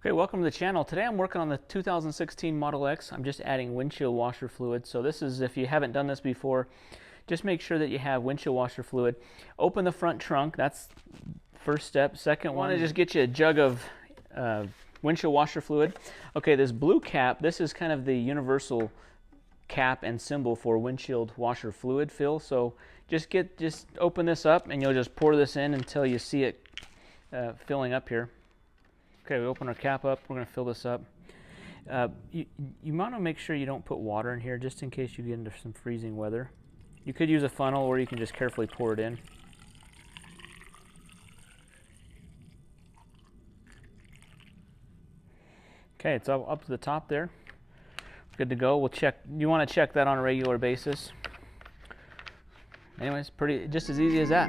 Okay, welcome to the channel. Today I'm working on the 2016 Model X. I'm just adding windshield washer fluid. So this is, if you haven't done this before, just make sure that you have windshield washer fluid. Open the front trunk, that's first step. Second one is just get you a jug of windshield washer fluid. Okay, this blue cap, this is kind of the universal cap and symbol for windshield washer fluid fill. So just open this up and you'll just pour this in until you see it filling up here. Okay, we open our cap up. We're going to fill this up. You want to make sure you don't put water in here just in case you get into some freezing weather. You could use a funnel or you can just carefully pour it in. Okay, it's up to the top there. Good to go. We'll check. You want to check that on a regular basis. Anyways, just as easy as that.